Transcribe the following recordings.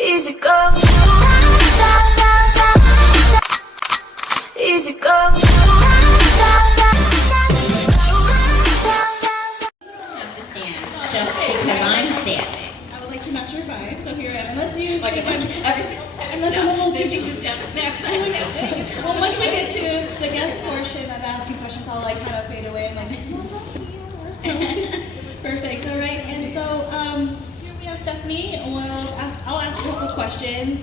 Easy go. Easy go. have to stand just because I'm standing. I would like to match your vibe, so here I am. Unless you Like think every single time. Unless I'm a little too- She sits down next. well, once we get to the guest portion of asking questions, I'll like kind of fade away. I'm like, this is not about me. Perfect. All right. And so here we have Stephanie. I'll ask a couple questions,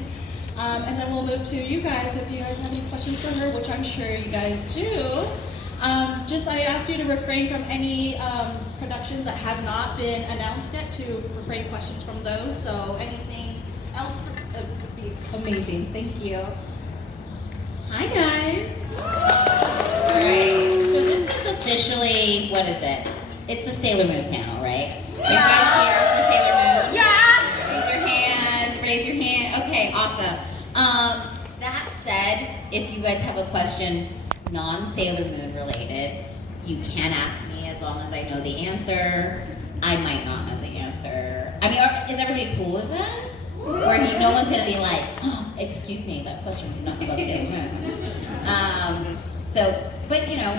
and then we'll move to you guys if you guys have any questions for her, which I'm sure you guys do. I asked you to refrain from any productions that have not been announced yet, to refrain questions from those. So anything else would be amazing. Thank you. Hi guys. Alright, so this is officially, what is it? It's the Sailor Moon panel, right? Are you guys here for Sailor Moon? Yeah. Raise your hand. Okay, awesome. That said, if you guys have a question non-Sailor Moon related, you can ask me as long as I know the answer. I might not know the answer. I mean, is everybody cool with that? Or no one's gonna be like, oh, excuse me, that question's not about Sailor Moon. But you know,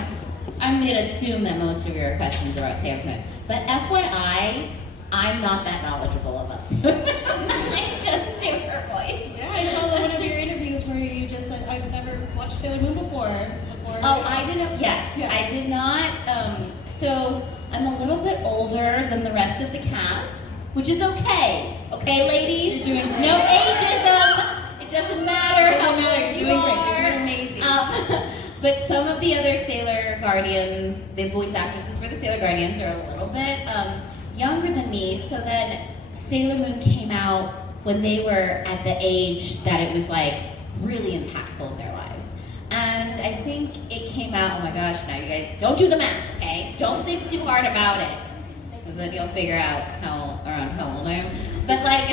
I'm gonna assume that most of your questions are about Sailor Moon. But FYI, I'm not that knowledgeable about Sailor Moon. I just do her voice. Yeah, I saw one of your interviews where you just said, I've never watched Sailor Moon before. Oh, I didn't, yes, Yeah. I did not. So I'm a little bit older than the rest of the cast, which is okay. Okay, ladies? You're doing great. No ageism. It doesn't matter how old You're you doing are. great. You're doing amazing. But some of the other Sailor Guardians, the voice actresses for the Sailor Guardians are a little bit younger than me. So then Sailor Moon came out when they were at the age that it was like really impactful in their lives. And I think it came out, oh my gosh, now you guys, don't do the math, okay? Don't think too hard about it, because then you'll figure out how old I am. But like,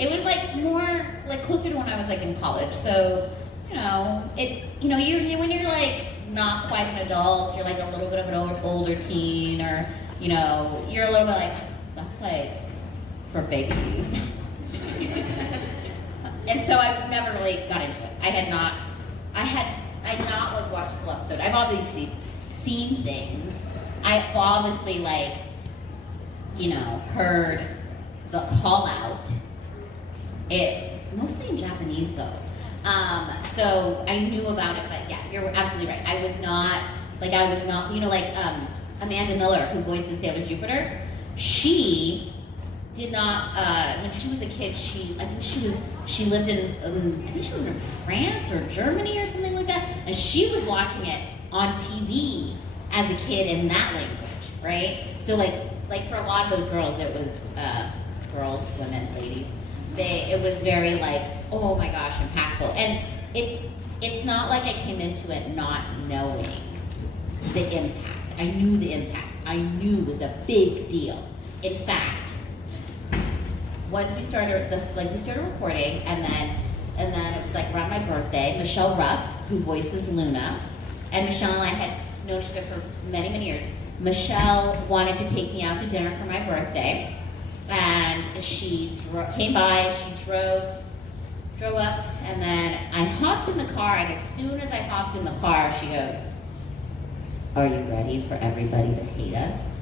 it was like more, like closer to when I was like in college. So, you know, when you're like not quite an adult, you're like a little bit of an older teen, or, you know, you're a little bit like, that's like for babies. And so I never really got into it. I had not like watched the full episode. I've obviously seen things. I've obviously like, you know, heard the call out. It mostly in Japanese though. So I knew about it, but yeah, you're absolutely right. I was not, you know, like Amanda Miller, who voices Sailor Jupiter, she did not, when she was a kid, she lived in France or Germany or something like that, and she was watching it on TV as a kid in that language, right? So like for a lot of those girls, it was, girls, women, ladies, it was very like, oh my gosh, impactful. And it's not like I came into it not knowing the impact. I knew the impact. I knew it was a big deal. In fact, once we started recording, and then it was like around my birthday, Michelle Ruff, who voices Luna, and Michelle and I had known each other for many, many years. Michelle wanted to take me out to dinner for my birthday, and she came by, she drove up, and then I hopped in the car, and as soon as I hopped in the car, she goes, "Are you ready for everybody to hate us?"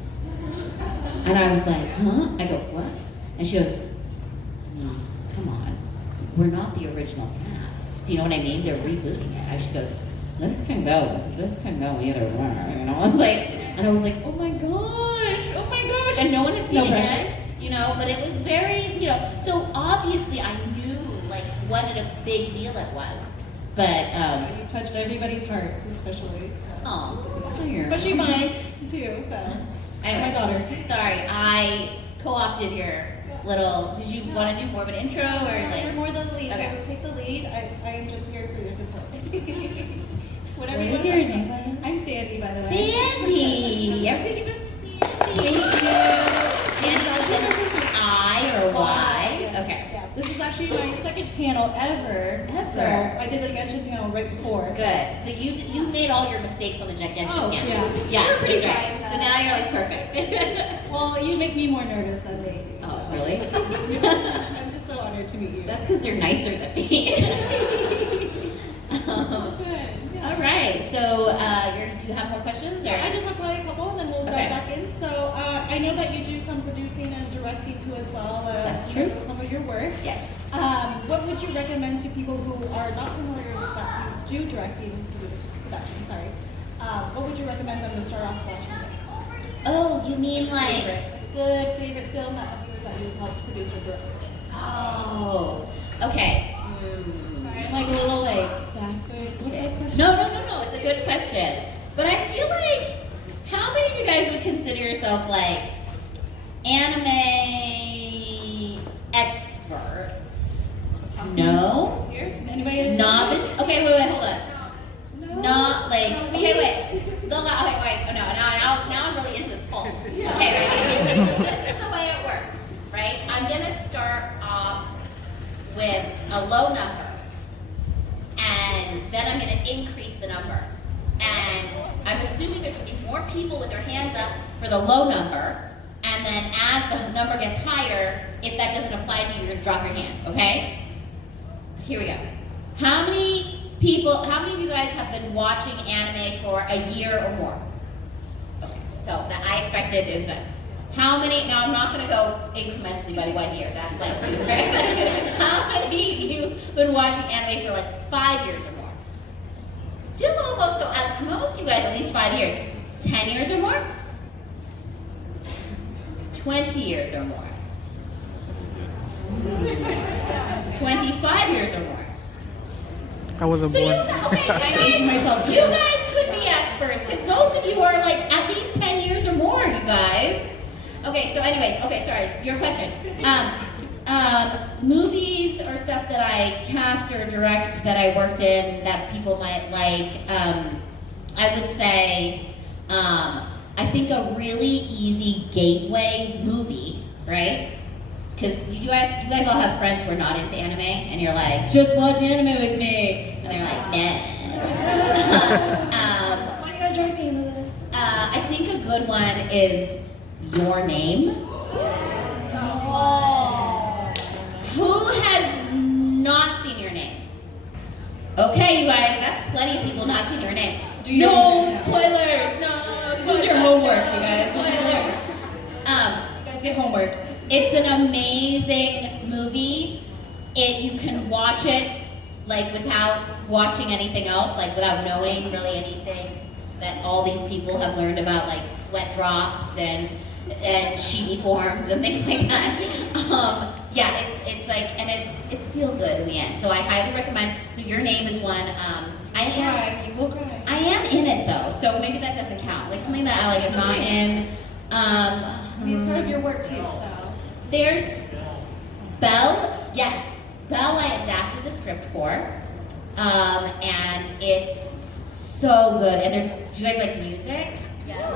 And I was like, huh? I go, what? And she goes, come on, we're not the original cast. Do you know what I mean? They're rebooting it. And she goes, this can go either way. You know, and I was like, oh my gosh, and no one had seen it yet, you know, but it was very, you know, so obviously I knew like what a big deal it was. But you touched everybody's hearts, especially. Oh, especially mine too. So anyway, my daughter. Sorry, I co-opted your little. Did you want to do more of an intro or like? You're more than the lead. Okay. So take the lead. I am just here for your support. Whatever What you is want. your name, by the way? I'm Sandy, by the way. Sandy. Everybody give it a Sandy. Thank you. Sandy with an I or Y? Yes. Okay. Yeah. This is actually my second panel ever. So I did the Genshin panel right before. Good. So you made all your mistakes on the Genshin Oh, panel. yeah. Yeah, You're pretty that's right. fine. So now you're like perfect. Well, you make me more nervous than they do. Oh, really? I'm just so honored to to meet you. That's because they're nicer than me. Good. Yeah. All right, so do you have more questions? Or? Yeah, I just have probably a couple, and then we'll dive back in. So I know that you do some producing and directing too as well. That's true. Some of your work. Yes. What would you recommend to people who are not familiar with that you do directing production? Sorry. What would you recommend them to start off watching? Oh, you mean like Good favorite film that of yours that you helped produce or direct? Oh, okay. Sorry, I'm like a little like backwards. What's that question? No. It's a good question. But I feel like, how many of you guys would consider yourselves like anime experts? No? Here? Anybody? Novice? Okay, wait, hold on. No. Not like, okay, wait. No, wait. Now I'm really into this poll. Okay, right. This is the way it works, right? I'm gonna start off with a low number, and then I'm gonna increase the number. And I'm assuming there's gonna be more people with their hands up for the low number, and then as the number gets higher, if that doesn't apply to you, you're gonna drop your hand, okay? Here we go. How many of you guys have been watching anime for a year or more? Okay, so that I expected is done. How many, now I'm not gonna go incrementally by 1 year, that's like 2, right? How many of you have been watching anime for like 5 years or more? Still almost, so most of you guys at least 5 years. 10 years or more? 20 years or more? 25 years or more? I wasn't So you born. guys, okay, I'm aging myself too. you guys could be experts because most of you are like at least 10 years or more, you guys. Okay, so anyways, okay, sorry, your question. Movies or stuff that I cast or direct that I worked in that people might like, I would say, I think a really easy gateway movie, right? Because you guys all have friends who are not into anime, and you're like, just watch anime with me, and they're like, nah. Why you gotta join me into this? I think a good one is Your Name. Who has not seen Your Name? Okay, you guys, that's plenty of people not seen Your Name. Do your No research. spoilers. No. This is your homework, you guys. Spoilers. You guys get homework. It's an amazing movie. You can watch it like without watching anything else, like without knowing really anything that all these people have learned about, like sweat drops and chibi forms and things like that. Yeah, it's like, and it's feel good in the end. So I highly recommend. So Your Name is one. You will cry. I am in it though, so maybe that doesn't count. Like something that I like am not in. I mean, it's part of your work too, so. There's Belle. Yes, Belle. I adapted the script for, and it's so good. And do you guys like music? Yes.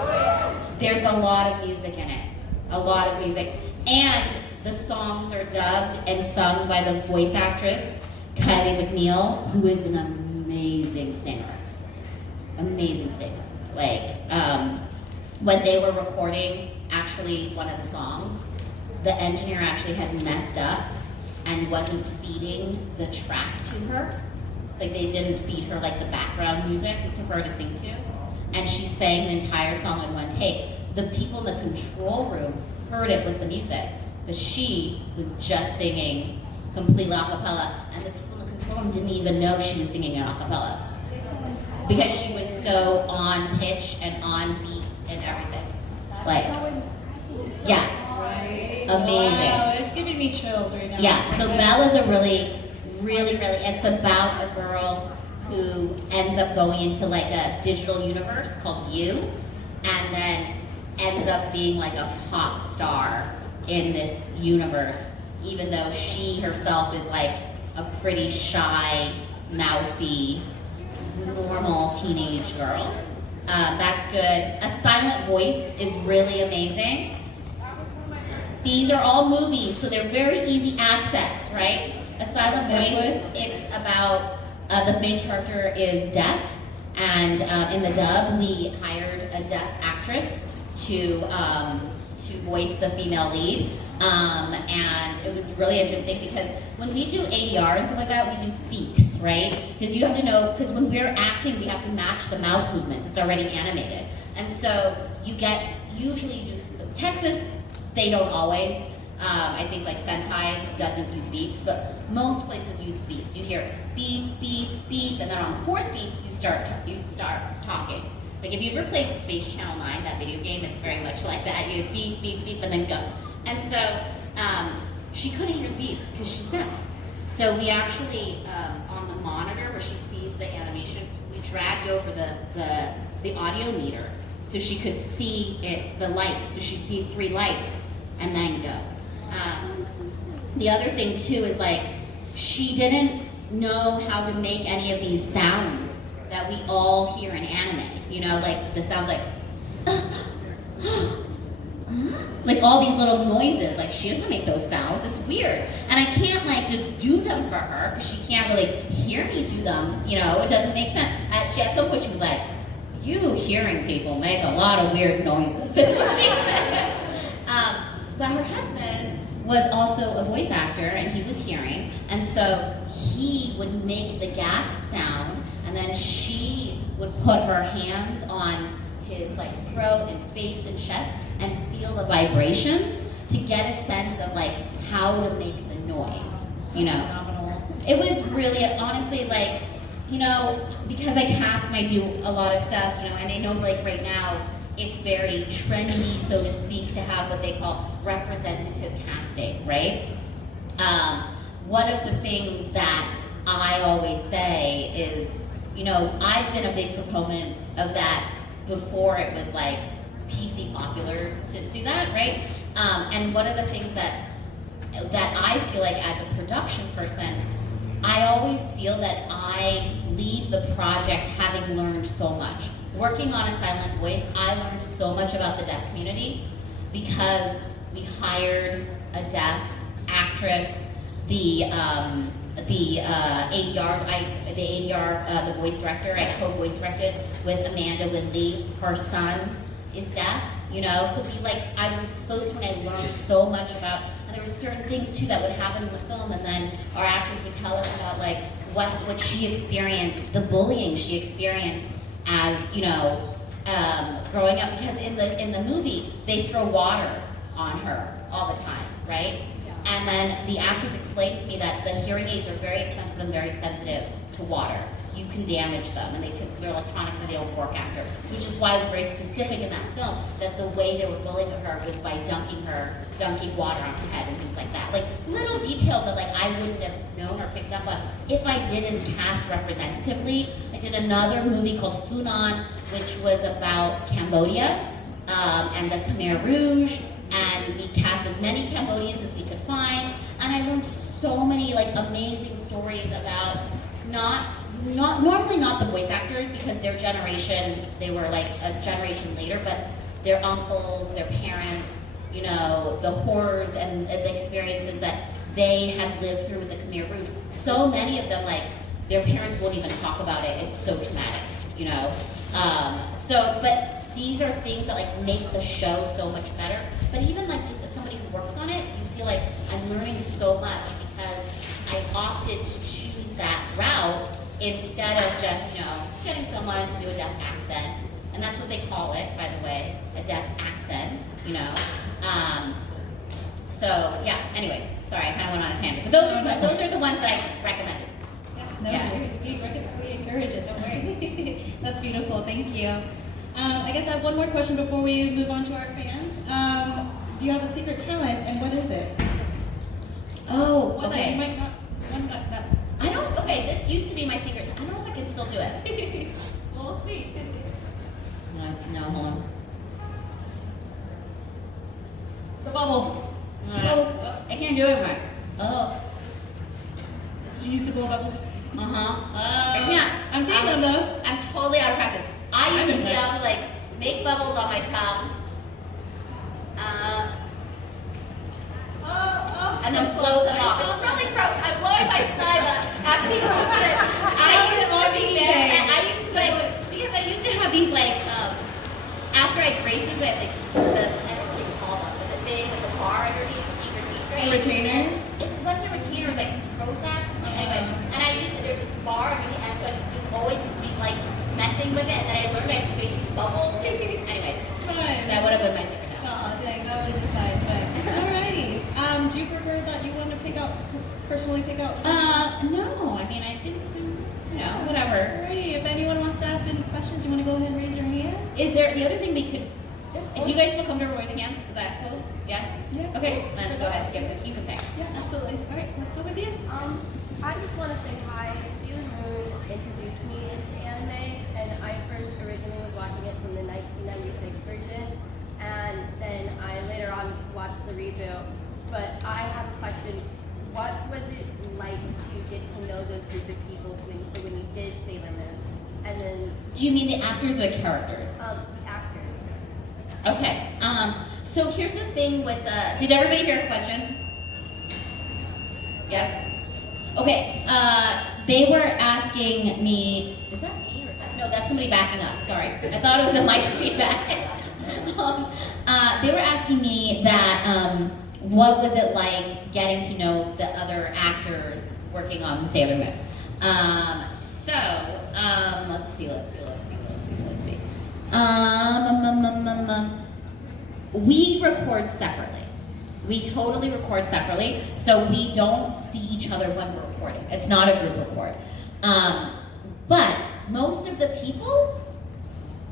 There's a lot of music in it. A lot of music, and the songs are dubbed and sung by the voice actress Kylie McNeil, who is an amazing singer. Amazing singer. Like, when they were recording actually one of the songs, the engineer actually had messed up and wasn't feeding the track to her. Like they didn't feed her like the background music for her to sing to. And she sang the entire song in one take. The people in the control room heard it with the music, but she was just singing completely a cappella, and the people in the control room didn't even know she was singing it a cappella. Because she was so on pitch and on beat and everything. Like, yeah, amazing. Wow, it's giving me chills right now. Yeah, so Belle is a really, it's about a girl who ends up going into like a digital universe called You, and then ends up being like a pop star in this universe, even though she herself is like a pretty shy, mousy, normal teenage girl. That's good. A Silent Voice is really amazing. These are all movies, so they're very easy access, right? A Silent Voice, it's about, the main character is deaf, and in the dub, we hired a deaf actress to voice the female lead. And it was really interesting because when when we do ADR and stuff like that, we do beaks, right? Because you have to know, because when we're acting, we have to match the mouth movements. It's already animated. And so you get, usually do, Texas, they don't always. I think like Sentai doesn't use beeps, but most places use beeps. You hear beep, beep, beep, and then on the fourth beep, you start talking. Like if you ever played Space Channel 9, that video game, it's very much like that. You beep, beep, beep, and then go. And so she couldn't hear beeps because she's deaf. So we actually, on the monitor where she sees the animation, we dragged over the audio meter so she could see it, the lights, so she'd see 3 lights and then go. The other thing too is like, she didn't know how to make any of these sounds that we all hear in anime. You know, like the sounds like all these little noises, like she doesn't make those sounds, it's weird. And I can't like just do them for her, because she can't really hear me do them, you know, it doesn't make sense. At some point she was like, you hearing people make a lot of weird noises. She said. But her husband was also a voice actor, and he was hearing, and so he would make the gasp sound, and then she would put her hands on his like throat and face and chest and feel the vibrations to get a sense of like how to make the noise, you know. Phenomenal. It was really, honestly, like, you know, because I cast and I do a lot of stuff, you know, and I know like right now it's very trendy, so to speak, to have what they call representative casting, right? One of the things that I always say is, you know, I've been a big proponent of that before it was like PC popular to do that, right? And one of the things that I feel like as a production person, I always feel that I leave the project having learned so much. Working on A Silent Voice, I learned so much about the deaf community because we hired a deaf actress, the voice director. I co-voice directed with Amanda Lindley. Her son is deaf, you know, so I was exposed to and I learned so much about, and there were certain things too that would happen in the film, and then our actors would tell us about like what she experienced, the bullying she experienced as, you know, growing up, because in the movie they throw water on her all the time, right? Yeah. And then the actors explained to me that the hearing aids are very expensive and very sensitive to water. You can damage them, and they're electronic and they don't work after. So, which is why it's very specific in that film that the way they were bullying her was by dunking water on her head and things like that. Like little details that like I wouldn't have known or picked up on if I didn't cast representatively. I did another movie called Funan, which was about Cambodia and the Khmer Rouge, and we cast as many Cambodians as we could find, and I learned so many like amazing stories about normally not the voice actors, because their generation, they were like a generation later, but their uncles, their parents, you know, the horrors and the experiences that they had lived through with the Khmer Rouge. So many of them, like, their parents won't even talk about it. It's so traumatic, you know. But these are things that like make the show so much better. But even like just as somebody who works on it, you feel like I'm learning so much because I opted to choose that route instead of just, you know, getting someone to do a deaf accent. And that's what they call it, by the way, a deaf accent, you know. So yeah, anyways, sorry, I kind of went on a tangent. But those are the ones that I recommended. We encourage it, don't worry. That's beautiful, thank you. I guess I have one more question before we move on to our fans. Do you have a secret talent, and what is it? Oh, One okay. that you might not, I don't, okay, this used to be my secret talent. I don't know if I can still do it. Well, let's see. No, hold on. The bubble. I can't do it right. Oh. Did you used to blow bubbles? I can't. I'm seeing them though. I'm totally out of practice. I used to be impressed. able to like make bubbles on my tongue. And then blow them off. It's really gross. I'm blowing my saliva at people. I used to be there, and I used to like, because I used to have these like, after I had braces, I had like I don't know what you call them, but the thing with the bar underneath to keep your teeth straight. A retainer? It wasn't a retainer, it was like from personally pick out? No. I mean, I think, whatever. Alrighty, if anyone wants to ask any questions, you want to go ahead and raise your hands? Is there, the other thing we could, do you guys feel comfortable raising hands? Is that cool? Yeah? Yeah. Okay, then go ahead. Yeah, you can pick. Yeah, absolutely. Alright, let's go with you. I just want to say hi. Sailor Moon introduced me into anime, and I first originally was watching it from the 1996 version, and then I later on watched the reboot. But I have a question. What was it like to get to know those group of people when you did Sailor Moon? And then Do you mean the actors or the characters? actors. Okay, so here's the thing with, did everybody hear a question? Yes? Okay, they were asking me, is that me or is that, no, that's somebody backing up, sorry. I thought it was a mic feedback. They were asking me that, what was it like getting to know the other actors working on Sailor Moon? Let's see. We record separately. We totally record separately, so we don't see each other when we're recording. It's not a group record. But most of the people,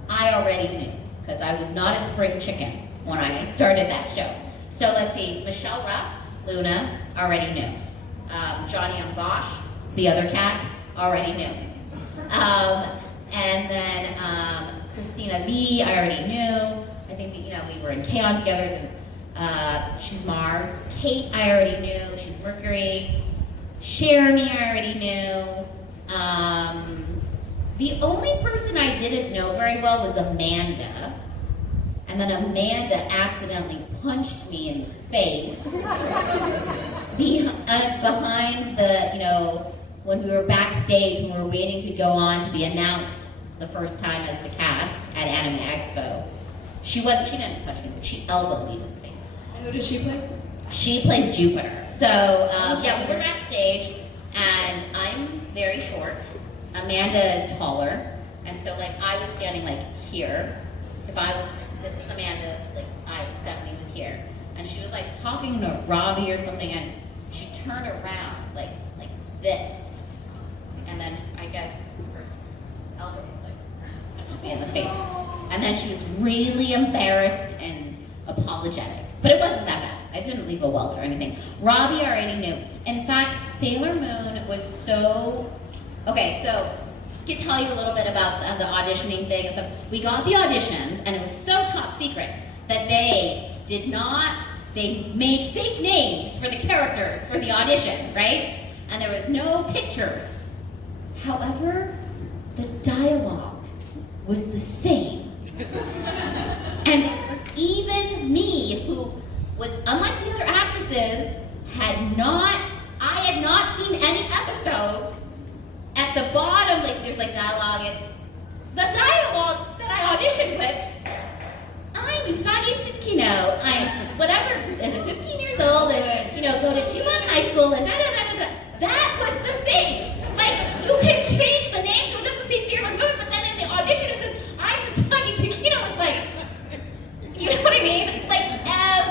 I already knew, because I was not a spring chicken when I started that show. So let's see, Michelle Ruff, Luna, already knew. Johnny M. Bosch, the other cat, already knew. And then Christina V, I already knew. I think we were in K-On! Together. She's Mars. Kate, I already knew. She's Mercury. Jeremy, I already knew. The only person I didn't know very well was Amanda. And then Amanda accidentally punched me in the face behind the, when we were backstage and we were waiting to go on to be announced the first time as the cast at Anime Expo. She didn't punch me, she elbowed me in the face. And who did she play? She plays Jupiter. So, yeah, we were backstage, and I'm very short. Amanda is taller, and so, I was standing, here. This is Amanda, Stephanie was here. And she was, talking to Robbie or something, and she turned around, like this. And then, I guess, her elbow was, me in the face. And then she was really embarrassed and apologetic. But it wasn't that bad. I didn't leave a welt or anything. Robbie already knew. In fact, Sailor Moon was so... Okay, so I can tell you a little bit about the auditioning thing and stuff. We got the auditions, and it was so top secret that they made fake names for the characters for the audition, right? And there was no pictures. However, the dialogue was the same. And even me, who was, unlike the other actresses, I had not seen any episodes. At the bottom, there's dialogue, and the dialogue that I auditioned with, I'm Usagi Tsukino, I'm whatever, as a 15 years old, and, go to Chuan High School, and da-da-da-da-da. That was the thing. You can change the name so it doesn't say Sailor Moon, but then in the audition it says, I'm Usagi Tsukino. It's you know what I mean?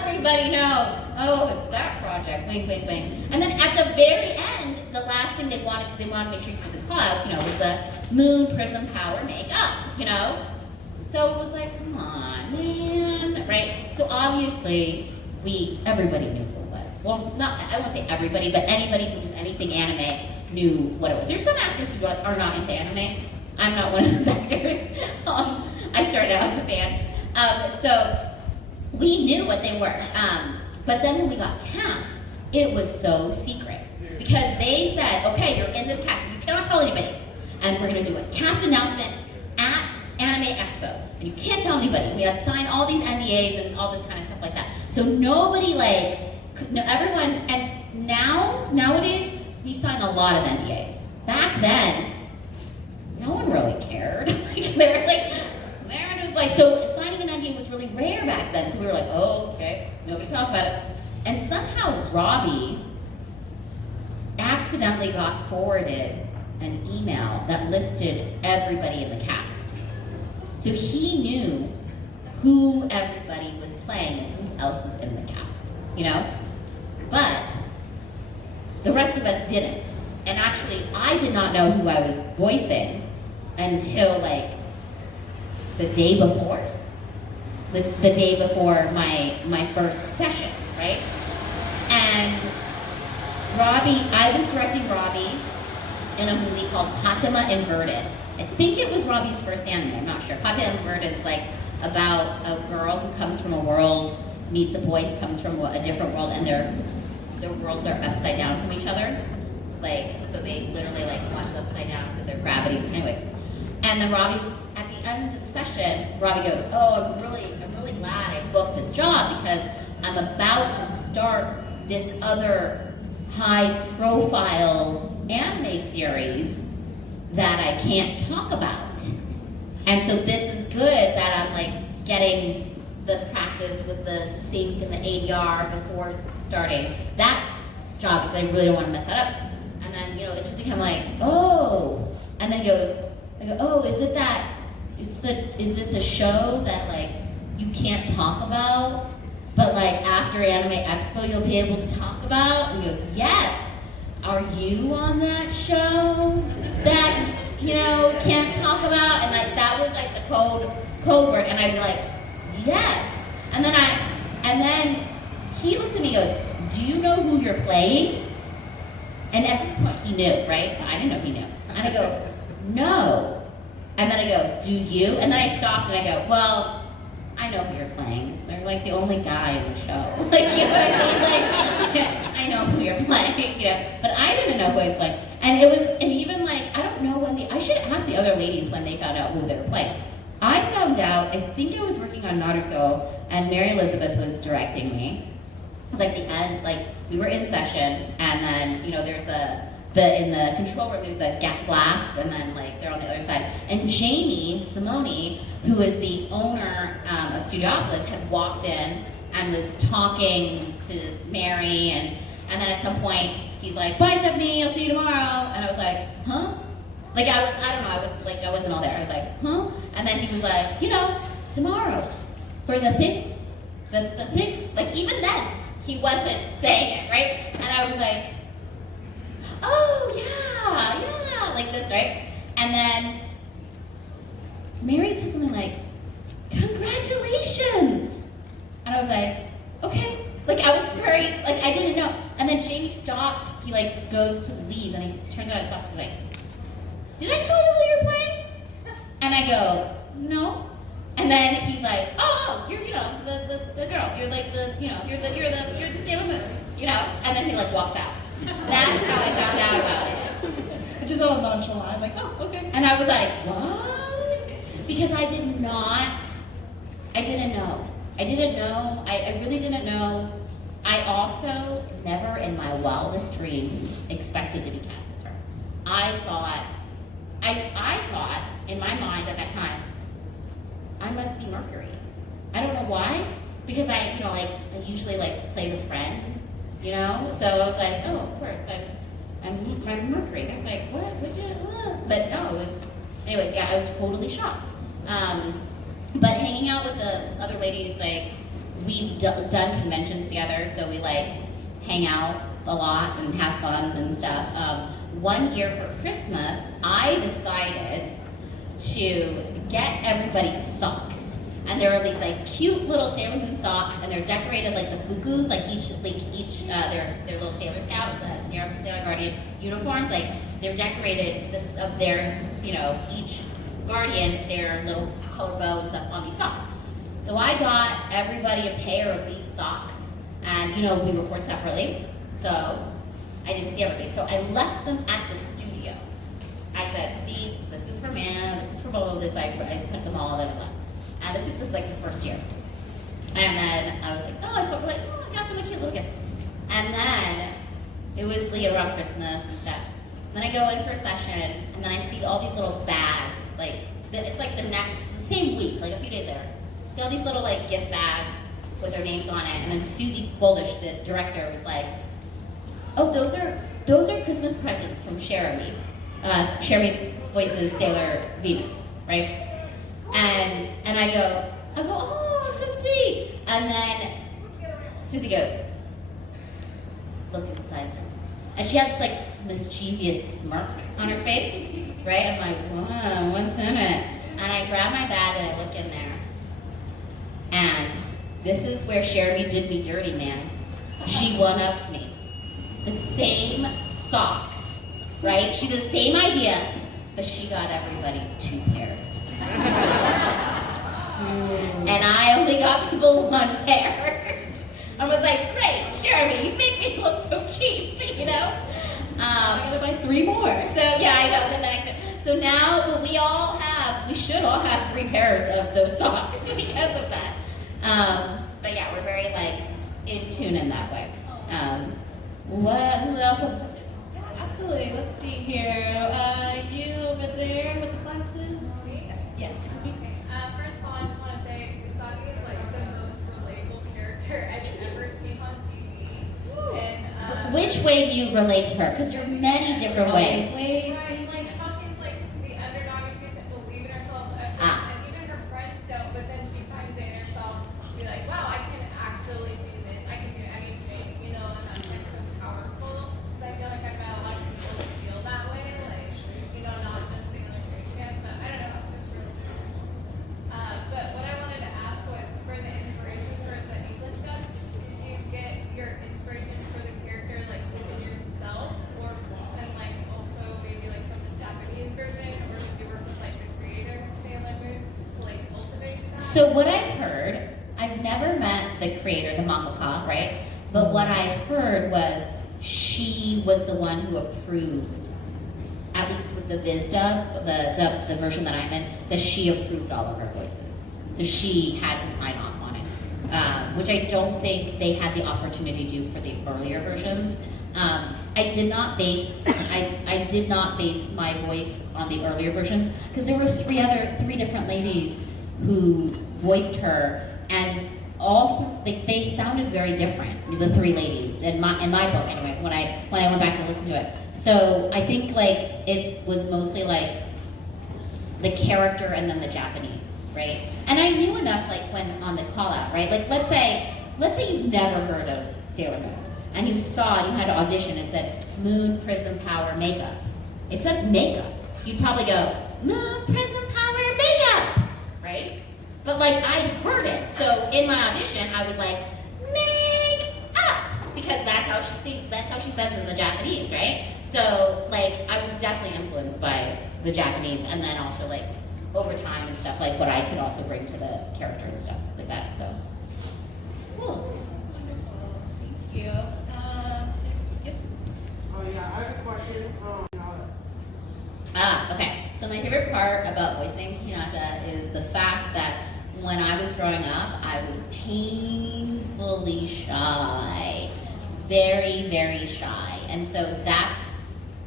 Everybody knows. Oh, it's that project. Wink, wink, wink. And then at the very end, the last thing they wanted, because they wanted to make sure you could the clouds, was the moon prism power makeup, So it was come on, man, right? So obviously, everybody knew who it was. Well, I won't say everybody, but anybody who knew anything anime knew what it was. There's some actors who are not into anime. I'm not one of those actors. I started out as a fan. So we knew what they were. But then when we got cast, it was so secret. Because they said, okay, you're in this cast, you cannot tell anybody. And we're gonna do a cast announcement at Anime Expo. And you can't tell anybody. We had signed all these NDAs and all this kind of stuff like that. So nobody everyone, and nowadays, we sign a lot of NDAs. Back then, no one really cared. So signing an NDA was really rare back then. So we were oh, okay, nobody talk about it. And somehow Robbie accidentally got forwarded an email that listed everybody in the cast. So he knew who everybody was playing and who else was in the cast, But The rest of us didn't. And actually, I did not know who I was voicing until like the day before. The day before my first session, right? And Robbie, I was directing Robbie in a movie called Fatima Inverted. I think it was Robbie's first anime, I'm not sure. Fatima Inverted is like about a girl who comes from a world, meets a boy who comes from a different world, and their worlds are upside down from each other. Like, so they literally like one's upside down with their gravities. Anyway, and then Robbie, at the end of the session, Robbie goes, "Oh, I'm really glad I booked this job because I'm about to start this other high-profile anime series that I can't talk about. And so this is good that I'm like getting the practice with the sync and the ADR before starting that job because I really don't want to mess that up." And then, it just became like, oh. And then he goes, I go, "Oh, is it the show that like you can't talk about, but like after Anime Expo you'll be able to talk about?" And he goes, "Yes. Are you on that show that can't talk about?" And like that was like the code word, and I'd be like, "Yes." And then he looked at me and goes, "Do you know who you're playing?" And at this point he knew, right? I didn't know he knew. And I go, "No." And then I go, "Do you?" And then I stopped and I go, "Well, I know who you're playing. They're like the only guy in the show." Like, you know what I mean? Like, I know who you're playing, But I didn't know who I was playing. And even like, I don't know I should ask the other ladies when they found out who they were playing. I found out, I think I was working on Naruto, and Mary Elizabeth was directing me. It was like the end, like, we were in session, and then, there's in the control room, there's a glass, and then like they're on the other side. And Jamie Simone, who is the owner of Studiopolis, had walked in and was talking to Mary, and then at some point he's like, "Bye, Stephanie, I'll see you tomorrow." And I was like, "Huh?" Like I don't know, I wasn't all there. I was like, "Huh?" And then he was like, "Tomorrow for the thing, the thing." Like even then, he wasn't saying it, right? And I was like, "Oh, yeah, like this, right?" And then Mary said something like, "Congratulations." And I was like, "Okay." Like I was very, like I didn't know. And then Jamie stopped, he like goes to leave, and he turns around and stops and he's like, "Did I tell you who you're playing?" And I go, "No." And then he's like, "Oh, you're, the girl. You're like you're the Sailor Moon, And then he like walks out. That's how I found out about it. Which is all nonchalant. I'm like, "Oh, okay." And I was like, "What?" Because I didn't know. I really didn't know. I also never in my wildest dreams expected to be cast as her. I thought in my mind at that time, I must be Mercury. I don't know why, because I usually like play the friend, So I was like, "Oh, of course, I'm Mercury." And I was like, "What? What?" But no, it was. Anyways, yeah, I was totally shocked. But hanging out with the other ladies, like we've done conventions together, so we like hang out a lot and have fun and stuff. One year for Christmas, I decided to get everybody socks. And there are these like cute little Sailor Moon socks, and they're decorated like the fukus, like each their little Sailor Scout, the Sailor Guardian uniforms, like they're decorated of their each Guardian, their little color bow and stuff on these socks. So I got everybody a pair of these socks, and we record separately, so I didn't see everybody. So I left them at the studio. I said, this is for Manna, this is for Bobo, this I put them all, then I left. And this is like the first year. And then I was like, I got them a cute little gift. And then it was like around Christmas and stuff. And then I go in for a session, and then I see all these little bags, like it's like the same week, like a few days later. See all these little like gift bags with their names on it, and then Susie Goldish, the director, was like, "Oh, those are Christmas presents from Sherry. Sherry voices Sailor Venus, right?" And I go, "Oh, so sweet." And then Susie goes, "Look inside them." and she has this like mischievous smirk on her face, right? I'm like, whoa, what's in it? And I grab my bag and I look in there, and this is where Jeremy did me dirty, man. She one-ups me. The same socks, right? She did the same idea, but she got everybody 2 pairs. And I only got people 1 pair. I was like, great, Jeremy, you make me look so cheap, you know? I gotta buy 3 more. So yeah, I know, the next. So now, but we should all have 3 pairs of those socks because of that. But yeah, we're very like in tune in that way. Who else has a question? Yeah, absolutely. Let's see here. You over there with the glasses? Yes. First of all, I just want to say Usagi is like the most relatable character I've ever seen on TV. And Which way do you relate to her? Because there are many different ways. right, like how she's like the underdog and she doesn't believe in herself at first, and even her friends don't. But then she finds it in herself to be like, wow, I can actually do this. I can do anything, you know, and that's like so powerful. So I feel like I've got a lot of people that feel that way, like you know, not just being like Christian, but I don't know. It's just really cool. But what I wanted to ask was for the inspiration for the English dub, did you get your inspiration for the character like within yourself, or and like also maybe like from the Japanese version, or did you work with like the creator Sailor Moon to like cultivate that? So what I've heard, I've never met the creator, the mangaka, right? But what I heard was she was the one who approved, at least with the Viz dub, the version that I'm in, that she approved all of her voices. So she had to sign off on it, which I don't think they had the opportunity to do for the earlier versions. I did not base my voice on the earlier versions because there were 3 different ladies who voiced her, and they sounded very different. The 3 ladies in my book anyway. When I went back to listen to it, so I think like it was mostly like the character and then the Japanese, right? And I knew enough like when on the call out, right? Like let's say you never heard of Sailor Moon and you saw it, you had to audition. It said Moon Prism Power Makeup. It says makeup. You'd probably go Moon Prism Power Makeup, right? But like I'd heard it, so in my audition I was like make up because that's how she says it in the Japanese, right? So like I was definitely influenced by the Japanese, and then also like over time and stuff like what I could also bring to the character and stuff like that. So cool. Thank you. Yes. Oh yeah, I have a question. Okay. So my favorite part about voicing Hinata is the fact that when I was growing up, I was painfully shy. Very, very shy. And so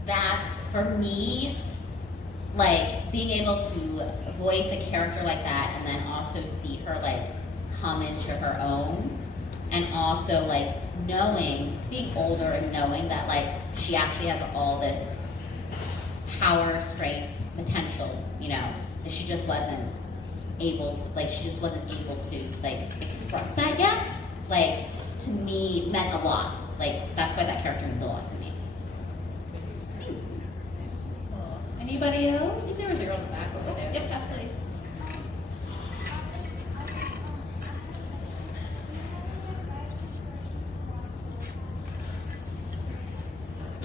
that's for me, like being able to voice a character like that and then also see her like come into her own, and also like being older and knowing that like she actually has all this power, strength, potential, you know, that she just wasn't able to express that yet, like to me meant a lot. Like that's why that character means a lot to me. Thanks. Cool. Anybody I else? think there was a girl in the back over there. Yep, absolutely.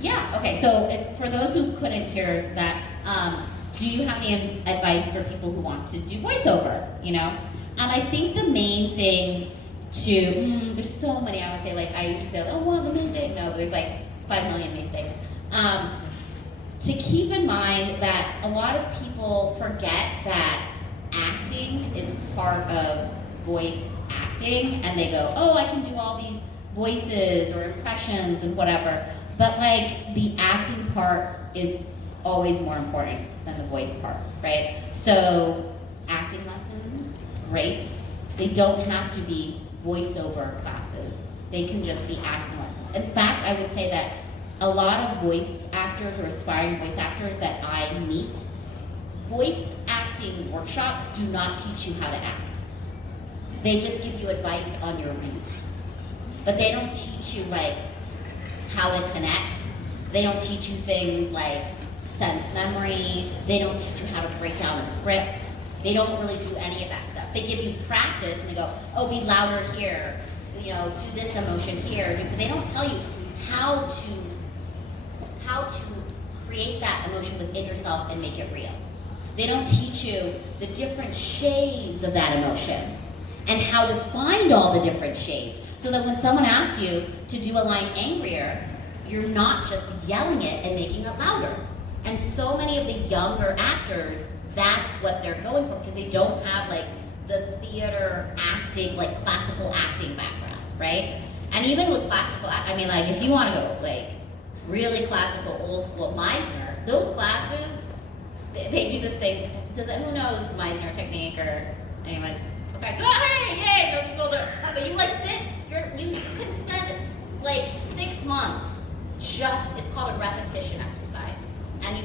Yeah, okay, so for those who couldn't hear that, do you have any advice for people who want to do voiceover, you know? I think the main thing there's so many, I would say, like, I used to say, oh, well, the main thing, no, but there's like 5 million main things. To keep in mind that a lot of people forget that acting is part of voice acting, and they go, oh, I can do all these voices or impressions and whatever, but like the acting part is always more important than the voice part, right? So acting lessons, great. They don't have to be voiceover classes. They can just be acting lessons. In fact, I would say that a lot of voice actors or aspiring voice actors that I meet, voice acting workshops do not teach you how to act. They just give you advice on your reads. But they don't teach you like how to connect, They don't teach you things like sense memory. They don't teach you how to break down a script. They don't really do any of that stuff. They give you practice and they go, oh, be louder here, do this emotion here. But they don't tell you how to create that emotion within yourself and make it real. They don't teach you the different shades of that emotion and how to find all the different shades so that when someone asks you to do a line angrier, you're not just yelling it and making it louder. And so many of the younger actors, that's what they're going for because they don't have like the theater acting, like classical acting background, right? And even with classical, I mean, like if you want to go like really classical, old school Meisner, those classes, they do this thing. Who knows Meisner technique or anyone? Okay, go ahead, yay, go to builder. But you like sit, you can spend like 6 months it's called a repetition exercise. And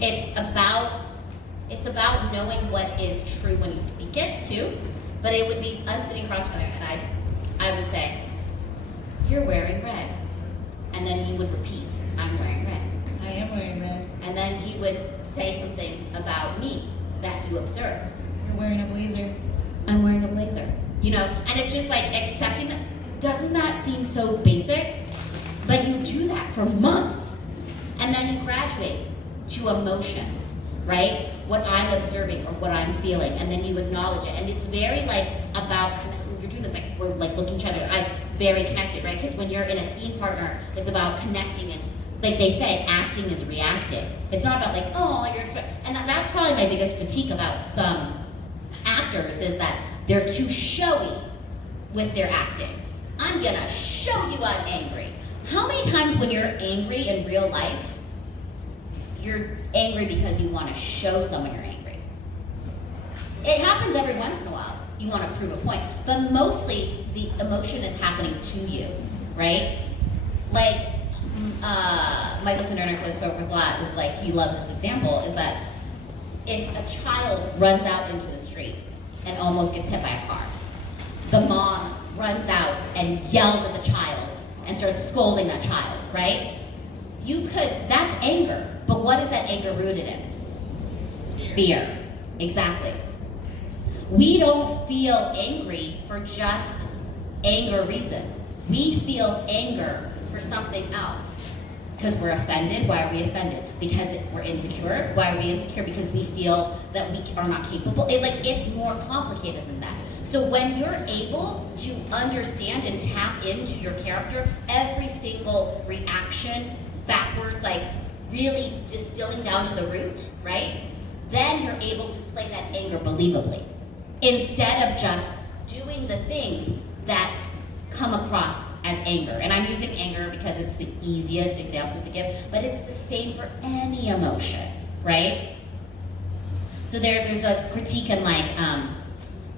it's about knowing what is true when you speak it too. But it would be us sitting across from there and I would say, you're wearing red. And then he would repeat, I'm wearing red. I am wearing red. And then he would say something about me that you observe. You're wearing a blazer. I'm wearing a blazer. And it's just like accepting that. Doesn't that seem so basic? But you do that for months. And then you graduate to emotions, right? What I'm observing or what I'm feeling. And then you acknowledge it. And it's very like about, you're doing this like, we're like looking each other as very connected, right? Because when you're in a scene partner, it's about connecting and like they say, acting is reacting. It's not about like, oh, you're and that's probably my biggest critique about some actors is that they're too showy with their acting. I'm gonna show you I'm angry. How many times when you're angry in real life, you're angry because you want to show someone you're angry? It happens every once in a while. You want to prove a point, but mostly the emotion is happening to you, right? Like, Michael Sinernick I spoke with a lot, was like, he loves this example, is that if a child runs out into the street and almost gets hit by a car, the mom runs out and yells at the child and starts scolding that child, right? That's anger, but what is that anger rooted in? Fear, exactly. We don't feel angry for just anger reasons. We feel anger for something else. Because we're offended. Why are we offended? Because we're insecure. Why are we insecure? Because we feel that we are not capable. It's more complicated than that. So when you're able to understand and tap into your character, every single reaction backwards, like really distilling down to the root, right? Then you're able to play that anger believably. Instead of just doing the things that come across as anger. And I'm using anger because it's the easiest example to give, but it's the same for any emotion, right? So there's a critique in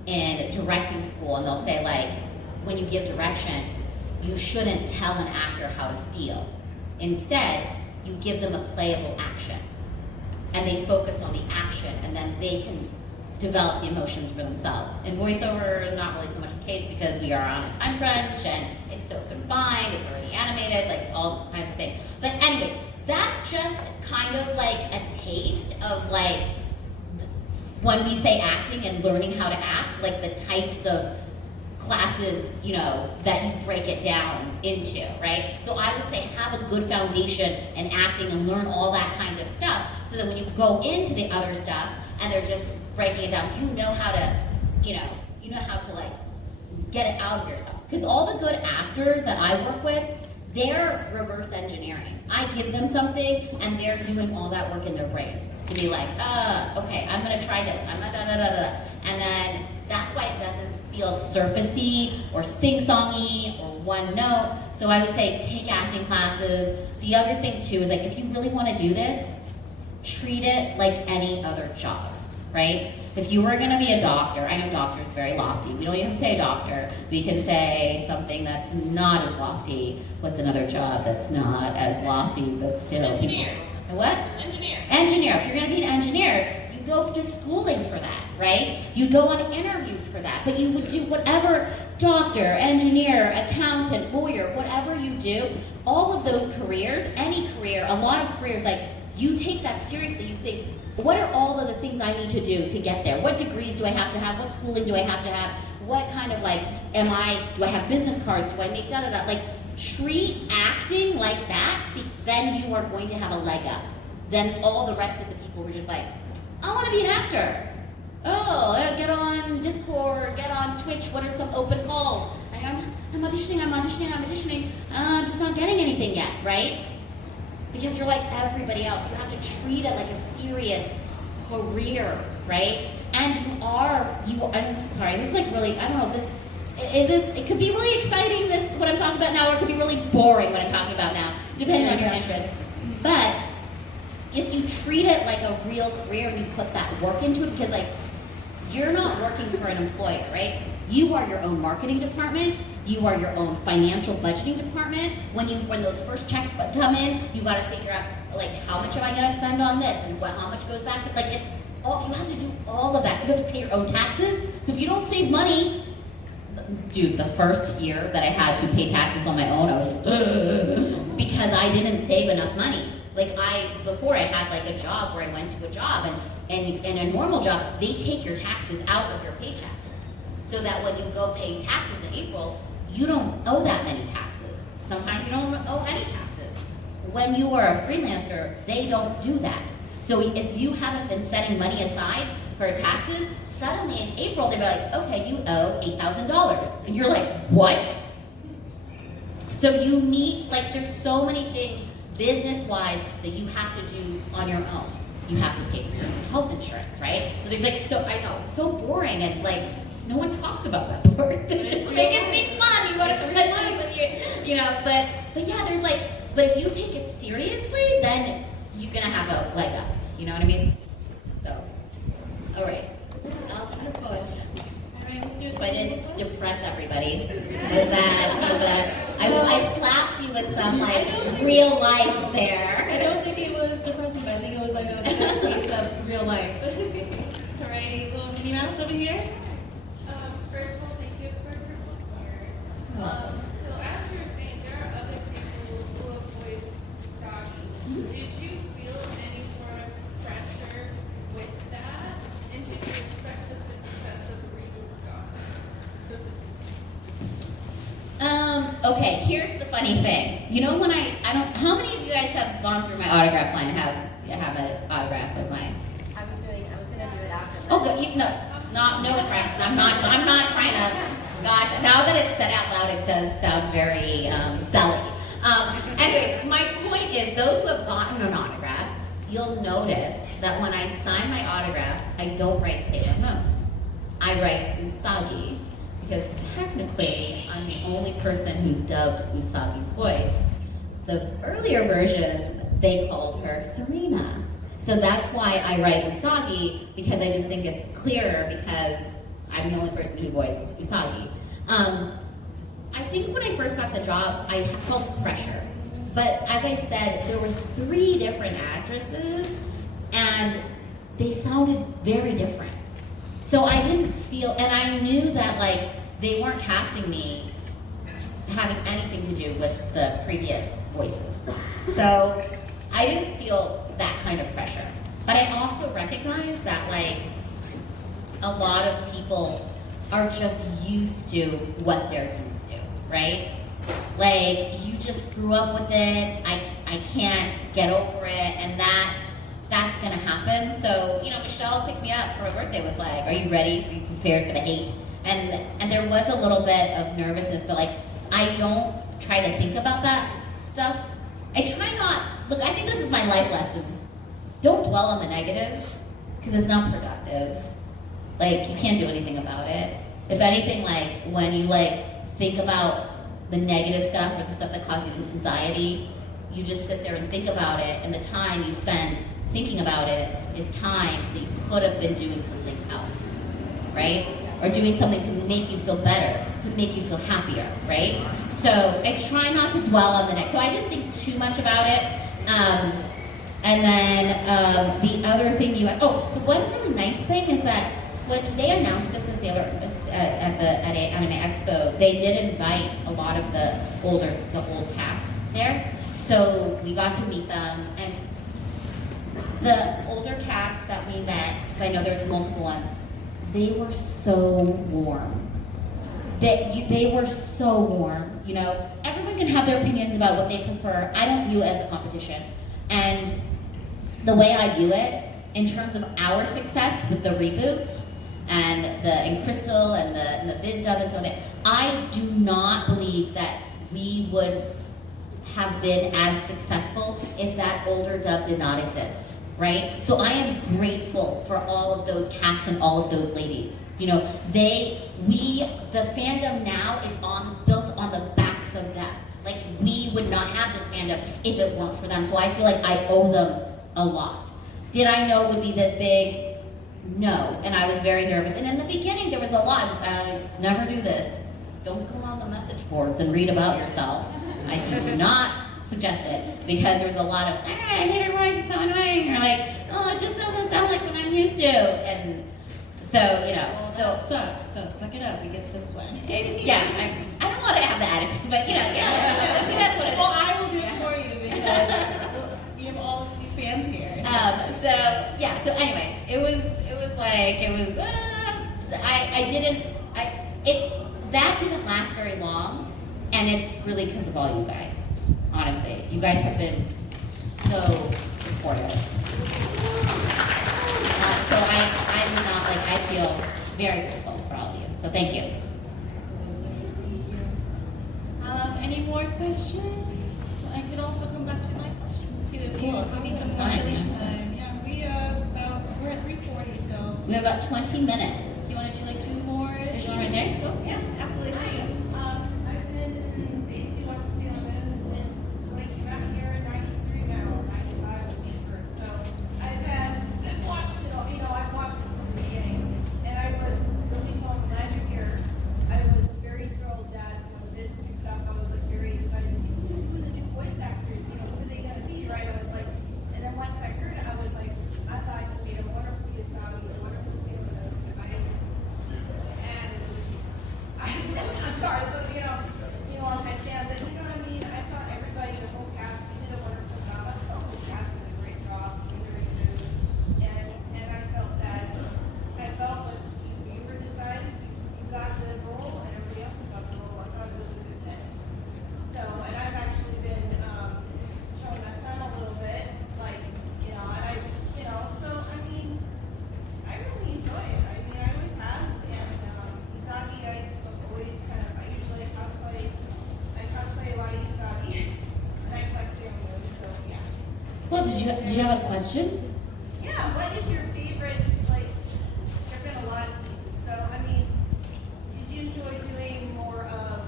in directing school, and they'll say when you give direction, you shouldn't tell an actor how to feel. Instead, you give them a playable action, and they focus on the action, and then they can develop the emotions for themselves. In voiceover, not really so much the case because we are on a time crunch and it's so confined, it's already animated, all kinds of things. But anyway, that's just kind of a taste of when we say acting and learning how to act, the types of classes, that you break it down into, right? So I would say have a good foundation in acting and learn all that kind of stuff so that when you go into the other stuff and they're just breaking it down, you know how to get it out of yourself. Because all the good actors that I work with, they're reverse engineering. I give them something and they're doing all that work in their brain to be okay, I'm gonna try this, I'm gonna da-da-da-da-da. And then that's why it doesn't feel surfacey or sing-songy or one note. So I would say take acting classes. The other thing too is if you really wanna do this, treat it like any other job, right? If you were gonna be a doctor, I know doctor is very lofty. We don't even say doctor. We can say something that's not as lofty. What's another job that's not as lofty, but still Engineer. What? Engineer. Engineer. If you're gonna be an engineer, you go to schooling for that. right? You go on interviews for that, but you would do whatever doctor, engineer, accountant, lawyer, whatever you do, all of those careers, any career, a lot of careers, like you take that seriously. You think, what are all of the things I need to do to get there? What degrees do I have to have? What schooling do I have to have? What kind of like, do I have business cards? Do I make da-da-da? Like, treat acting like that, then you are going to have a leg up. Then all the rest of the people were just like, I want to be an actor. Oh, get on Discord, get on Twitch, what are some open calls? I'm auditioning, I'm just not getting anything yet, right? Because you're like everybody else. You have to treat it like a serious career, right? And I'm sorry, this is like really, I don't know, it could be really exciting, what I'm talking about now, or it could be really boring, what I'm talking about now, depending on your interest. But if you treat it like a real career and you put that work into it, because like, you're not working for an employer, right? You are your own marketing department, you are your own financial budgeting department. When those first checks come in, you gotta figure out, like, how much am I gonna spend on this, and how much goes back to, like, it's all, you have to do all of that. You have to pay your own taxes, so if you don't save money, dude, the first year that I had to pay taxes on my own, I was like, ugh, because I didn't save enough money. Like before I had like a job where I went to a job, and in a normal job, they take your taxes out of your paycheck. So that when you go pay taxes in April, you don't owe that many taxes. Sometimes you don't owe any taxes. When you are a freelancer, they don't do that. So if you haven't been setting money aside for taxes, suddenly in April, they'll be like, okay, you owe $8,000. And you're like, what? So you need, like, there's so many things business-wise that you have to do on your own. You have to pay for your own health insurance, right? So there's like, I know, it's so boring, and like, no one talks about that part. Just to make it seem fun, you gotta spend money with you know, but yeah, there's like, but if you take it seriously, then you're gonna have a leg up, you know what I mean? So, all right. If I didn't depress everybody with that, I slapped you with some like real life there. I don't think it was depressing, but I think it was like a good taste of real life. Alright, little Minnie Mouse over here. First of all, thank you for your support. Welcome. So as you were saying, there are other people who have voiced Soggy. Did you feel any sort of pressure with that? And did you expect the success of the reboot got? Those are two. Okay, here's the funny thing. You know when how many of you guys have gone through my autograph line, have an autograph of mine? I was gonna do it after. Oh, good. No pressure. I'm not trying to. Gosh, now that it's said out loud, it does sound very selly. Anyway, my point is, those who have gotten an autograph, you'll notice that when I sign my autograph, I don't write Sailor Moon. I write Usagi, because technically, I'm the only person who's dubbed Usagi's voice. The earlier versions, they called her Serena. So that's why I write Usagi, because I just think it's clearer, because I'm the only person who voiced Usagi. I think when I first got the job, I felt pressure. But as I said, there were 3 different actresses, and they sounded very different. So I didn't feel, and I knew that like they weren't casting me having anything to do with the previous voices. So I didn't feel that kind of pressure. But I also recognize that like a lot of people are just used to what they're used to, right? Like you just grew up with it, I can't get over it, and that's gonna happen. So, you know, Michelle picked me up for her birthday, was like, are you ready? Are you prepared for the hate? And there was a little bit of nervousness, but like, I don't try to think about that stuff. I try not, look, I think this is my life lesson. Don't dwell on the negative, because it's not productive. Like, you can't do anything about it. If anything, like, when you like, think about the negative stuff or the stuff that causes you anxiety, you just sit there and think about it, and the time you spend thinking about it is time that you could have been doing something else, right? Or doing something to make you feel better, to make you feel happier, right? So I try not to dwell on the next. So I didn't think too much about it. And then the other thing the one really nice thing is that when they announced us as Sailor at Anime Expo, they did invite a lot of the old cast there. So we got to meet them, and the older cast that we met, because I know there's multiple ones, they were so warm. They were so warm. You know, everyone can have their opinions about what they prefer. I don't view it as a competition, and the way I view it, in terms of our success with the reboot and Crystal and the VizDub and so on, I do not believe that we would have been as successful if that older dub did not exist, right? So I am grateful for all of those casts and all of those ladies. You know, the fandom now is built on the backs of them. Like, we would not have this fandom if it weren't for them. So I feel like I owe them a lot. Did I know it would be this big? No, and I was very nervous. And in the beginning, there was a lot. Never do this. Don't go on the message boards and read about yourself. I do not suggest it, because there's a lot of, I hate her voice, it's so annoying. Or like, oh, it just doesn't sound like what I'm used to. And so, you know. Well, that sucks, so suck it up, we get this one. Yeah, I don't want to have the attitude, but you know, yeah. That's what it is. Well, I will do it for you, because we have all of these fans here. So anyways, that didn't last very long, and it's really because of all you guys. Honestly, you guys have been so supportive. I feel very grateful for all of you. So thank you. Any more questions? I could also come back to my questions too if you Cool. need some more Fine. filling time. Yeah, we're at 3:40, so We have about 20 minutes. do you want to do like 2 more? There's one right there? So, yeah, absolutely. I've been basically watching Sailor Moon since when I came out here in 93 now, 95 was the first. So I've watched it all, I've watched it from the beginning. And I was really glad you're here. I was very thrilled that when this picked up, I was like very excited to see who the new voice actors, who are they gonna be, right? I was like, and then once I heard it, I was like, I thought you made a wonderful Yasagi, a wonderful Sailor Moon. I'm sorry, so, I'm a fan, but you know what I mean? I thought everybody, the whole cast, did a wonderful job. I thought the whole cast did a great job, really good. And I felt what you were deciding, you got the role, and everybody else got the role. I thought it was a good thing. So, and I've actually been, showing my son a little bit, so, I mean, I really enjoy it. I mean, I always have, and Usagi, I always I usually cosplay a lot of Usagi, and I collect Sailor Moon, so yeah. Well, did you have a question? Yeah, what is your favorite, there've been a lot of seasons, so, I mean, did you enjoy doing more of,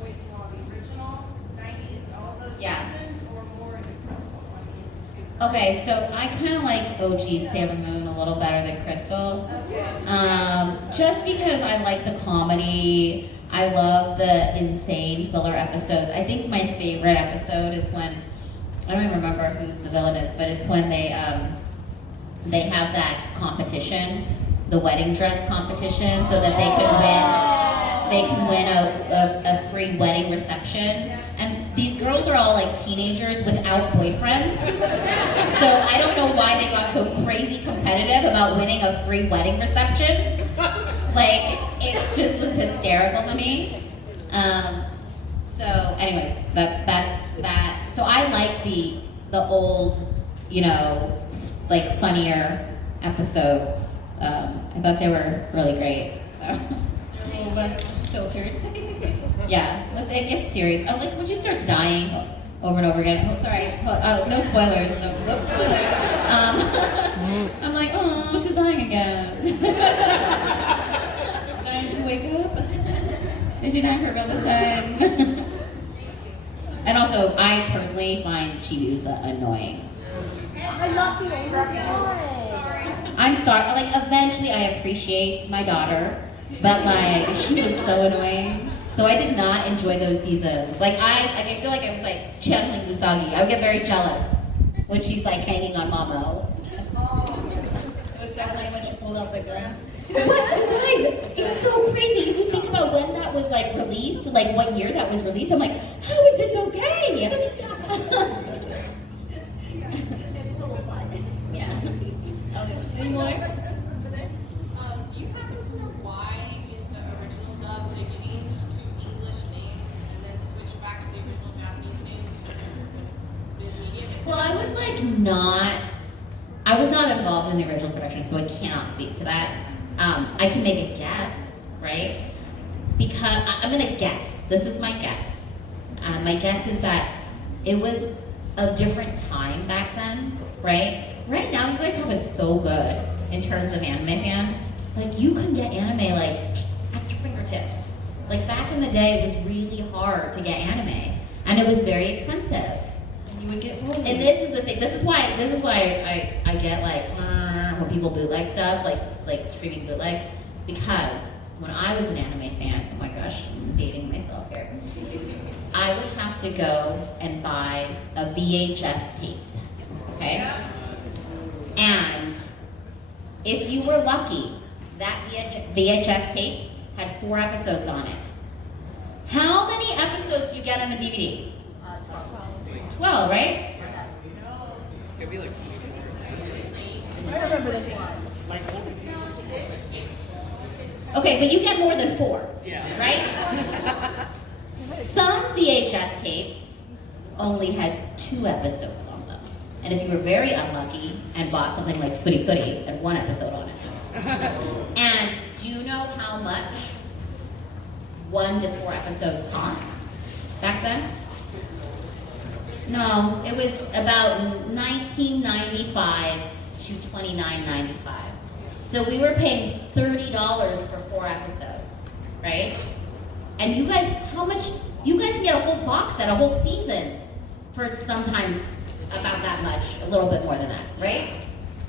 voicing all the original 90s, all those Yeah. seasons, or more of the Crystal one? Okay, so I kind of like OG Sailor Moon a little better than Crystal. Okay. Just because I like the comedy, I love the insane filler episodes. I think my favorite episode is when, I don't even remember who the villain is, but it's when they have that competition, the wedding dress competition, so that they can win a free wedding reception. And these girls are all like teenagers without boyfriends. So I don't know why they got so crazy competitive about winning a free wedding reception. Like, it just was hysterical to me. So anyways, that's that. So I like the old, funnier episodes. I thought they were really great. So They're a little less filtered. yeah, it gets serious. I'm like, when she starts dying over and over again. Oh, sorry. No spoilers. No spoilers. I'm like, oh, she's dying again. Dying to wake up. Is she dying for real this time? And also, I personally find Chibiusa annoying. I'm not the only one. I'm sorry. Eventually, I appreciate my daughter, but she was so annoying. So I did not enjoy those seasons. I feel like I was channeling Usagi. I would get very jealous when she's hanging on Mamo. was definitely when she pulled out the gun. What, you guys, it's so crazy. If you think about when that was like released, like what year that was released, I'm like, how is this okay? Yeah. Any more? Do you happen to know why in the original dub they changed to English names and then switched back to the original Japanese names? Well, I was not involved in the original production, so I cannot speak to that. I can make a guess, right? Because I'm gonna guess. This is my guess. My guess is that it was a different time back then, right? Right now, you guys have it so good in terms of anime fans. Like, you can get anime like at your fingertips. Like back in the day, it was really hard to get anime, and it was very expensive. And you would get lonely. And this is the thing. This is why I get like when people bootleg stuff, like streaming bootleg, because when I was an anime fan, oh my gosh, I'm dating myself here. I would have to go and buy a VHS tape, okay? And if you were lucky, that VHS tape had 4 episodes on it. How many episodes do you get on a DVD? 12, right? Could be like I remember this one. Okay, but you get more than 4, Yeah. right? Some VHS tapes only had 2 episodes on them. And if you were very unlucky and bought something like Footy Cooty, it had 1 episode on it. And do you know how much 1 to 4 episodes cost back then? No, it was about $19.95 to $29.95. So we were paying $30 for 4 episodes, right? And you guys, how much? You guys can get a whole box set, a whole season, for sometimes about that much, a little bit more than that, right?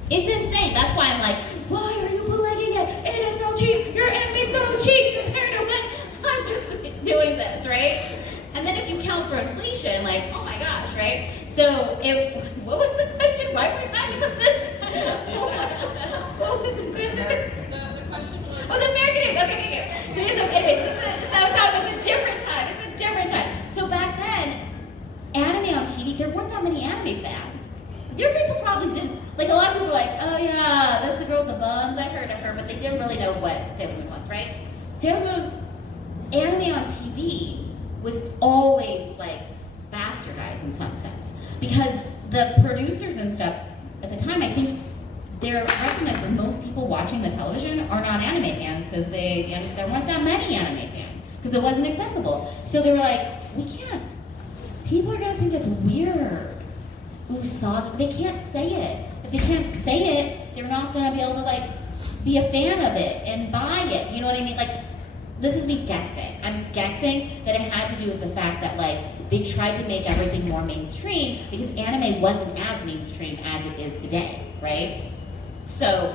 It's insane. That's why I'm like, why are you bootlegging it? It is so cheap. Your anime's so cheap compared to when I'm just doing this, right? And then if you count for inflation, like, oh my gosh, right? So, what was the question? Why were we talking about this? What was the question? The question was, Oh, the American News. Okay. So, anyways, that was a different time. It's a different time. So back then, anime on TV, there weren't that many anime fans. There were people probably didn't, like a lot of people were like, oh yeah, that's the girl with the buns, I heard of her, but they didn't really know what Sailor Moon was, right? Sailor Moon, anime on TV was always like bastardized in some sense. Because the producers and stuff, at the time, I think they're recognized that most people watching the television are not anime fans because there weren't that many anime fans because it wasn't accessible. So they were like, we can't, people are gonna think it's weird. They can't say it. If they can't say it, they're not gonna be able to like be a fan of it and buy it. You know what I mean? Like, this is me guessing. I'm guessing that it had to do with the fact that like they tried to make everything more mainstream because anime wasn't as mainstream as it is today, right? So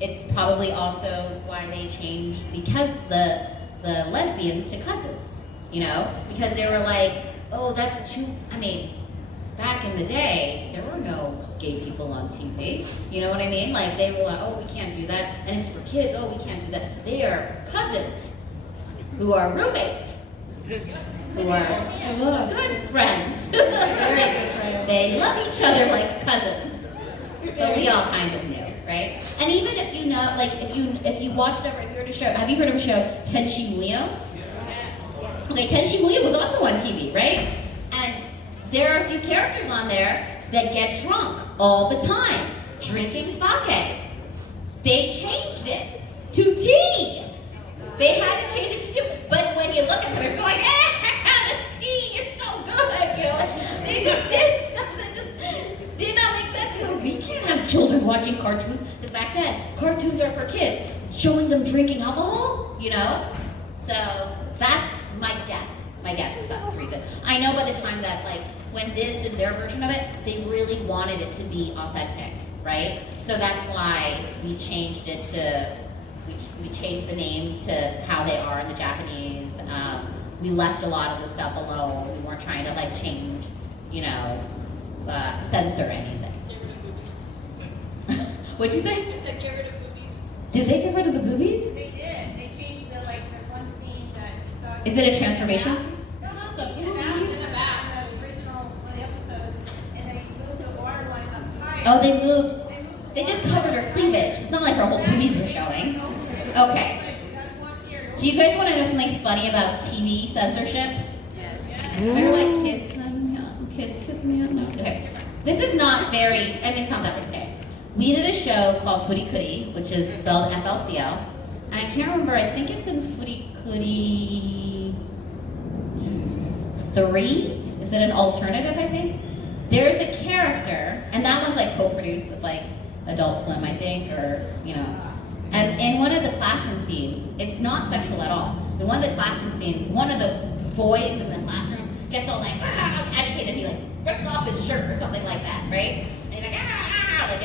it's probably also why they changed, because the lesbians to cousins, you know? Because they were like, oh, that's too, I mean, back in the day, there were no gay people on TV. You know what I mean? Like, they were like, oh, we can't do that. And it's for kids, oh, we can't do that. They are cousins who are roommates, who are good friends. They love each other like cousins. But we all kind of knew, right? And even if you know, like, if you watched ever, if you heard a show, have you heard of a show, Tenchi Muyo? Okay, Tenchi Muyo was also on TV, right? And there are a few characters on there that get drunk all the time, drinking sake. They changed it to tea. They had to change it to tea. But when you look at them, they're still like, this tea is so good. You know, like, they just did stuff that just did not make sense. Because we can't have children watching cartoons. Because back then, cartoons are for kids. Showing them drinking alcohol, you know? So that's my guess. My guess is that's the reason. I know by the time that, like, when Viz did their version of it, they really wanted it to be authentic, right? So that's why we changed it to, we changed the names to how they are in the Japanese. We left a lot of the stuff alone. We weren't trying to like change, you know, censor anything. What'd you say? I said get rid of boobies. Did they get rid of the boobies? They did. They changed the there's one scene that you saw. Is it a transformation? No, not The in the boobies. in the back, the original one of the episodes, and they moved the waterline up higher. Oh, they moved. They moved the They just waterline covered her up cleavage. It's not like her whole boobies were showing. Okay. Do you guys want to know something funny about TV censorship? They're like kids and kids man. No. Okay. This is not very. I mean, it's not that risque. We did a show called Footy Cootie, which is spelled FLCL, and I can't remember. I think it's in Footy Cootie 3. Is it an alternative? I think there's a character, and that one's like co-produced with like Adult Swim, I think, or you know. And in one of the classroom scenes, it's not sexual at all. In one of the classroom scenes, one of the boys in the classroom gets all like agitated, and he like rips off his shirt or something like that, right? And he's like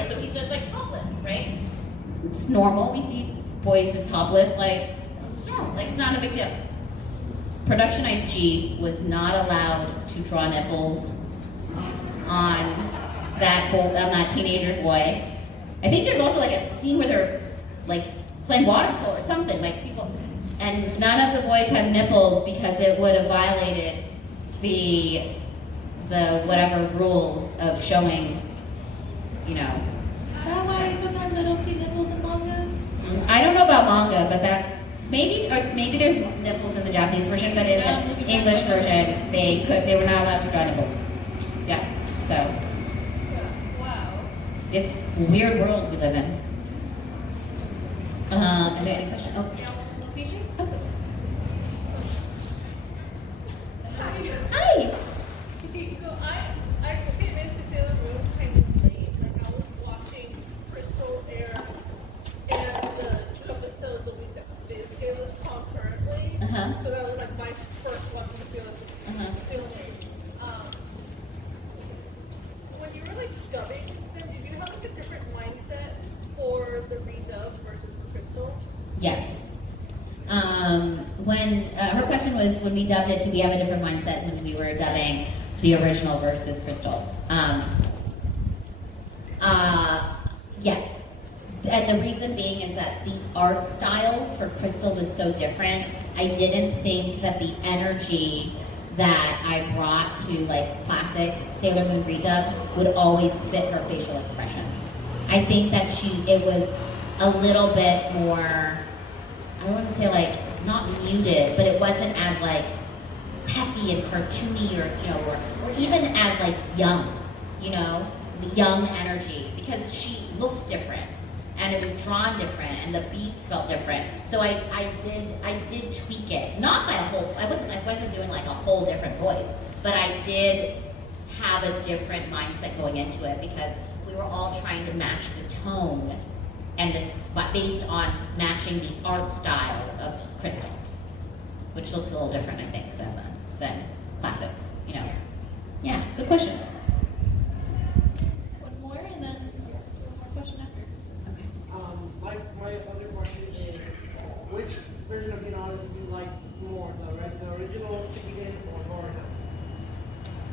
so he's just like topless, right? It's normal. We see boys in topless, like it's normal, like it's not a big deal. Production IG was not allowed to draw nipples on that teenager boy. I think there's also like a scene where they're like playing water polo or something, like people, and none of the boys have nipples because it would have violated the whatever rules of showing, you know. Is that why sometimes I don't see nipples in manga? I don't know about manga, but that's maybe there's nipples in the Japanese version, but in the English version they were not allowed to draw nipples. Yeah, so Wow. it's a weird world we live in. Are there any questions? Oh, Location? okay. Hi. Hi. So I came into Sailor Moon kind of late. Like I was watching Crystal air and the episode the week that it was concurrently. Uh-huh. So that was like my first one to feel Sailor Moon. When you were like dubbing them, did you have like a different mindset for the redub versus Crystal? Yes. When her question was, when we dubbed it, did we have a different mindset when we were dubbing the original versus Crystal? Yes. And the reason being is that the art style for Crystal was so different. I didn't think that the energy that I brought to like classic Sailor Moon redub would always fit her facial expression. I think that it was a little bit more, I don't want to say like not muted, but it wasn't as like peppy and cartoony or or even as like young, the young energy, because she looked different and it was drawn different and the beats felt different. So I did tweak it, not by a whole. I wasn't doing like a whole different voice, but I did have a different mindset going into it because we were all trying to match the tone and this based on matching the art style of Crystal, which looked a little different, I think, than classic. Yeah, good question. One more and then one more question after. Okay. My other question is, which version of Hinata do you like more, the original Chicken or Florida?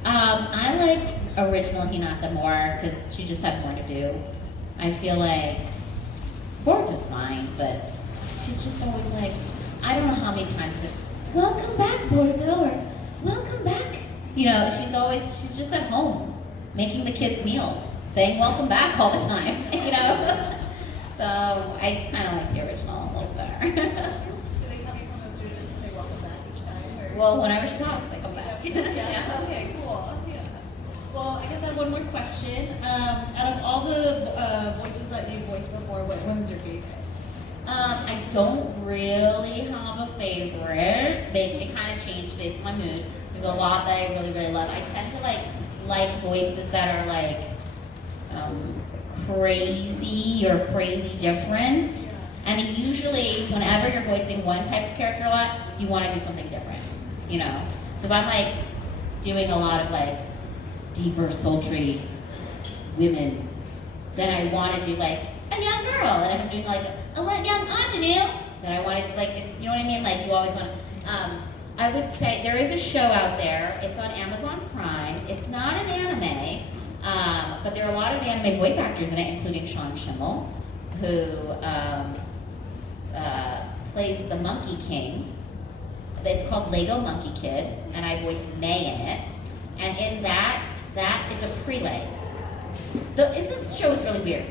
I like original Hinata more because she just had more to do. I feel like Boruto's fine, but she's just always like, I don't know how many times it's, welcome back, Boruto, or welcome back. She's just at home making the kids meals, saying welcome back all the time, So I kind of like the original a little better. Do they come in from the studio just to say welcome back each time? Or? Well, whenever she talks, I come back. Yeah. Okay, cool. Yeah. Well, I guess I have one more question. Out of all the voices that you voiced before, what one is your favorite? I don't really have a favorite. They kind of change based on my mood. There's a lot that I really, really love. I tend to like voices that are like crazy or crazy different. And usually, whenever you're voicing one type of character a lot, you want to do something different. So if I'm like doing a lot of like deeper, sultry women, then I want to do like a young girl. And if I'm doing like a young ingenue, then I want to do like, it's, you know what I mean? Like you always want to, I would say there is a show out there. It's on Amazon Prime. It's not an anime. But there are a lot of anime voice actors in it, including Sean Schimmel, who plays the Monkey King. It's called Lego Monkey Kid, and I voiced May in it. And in that it's a prelay. This show is really weird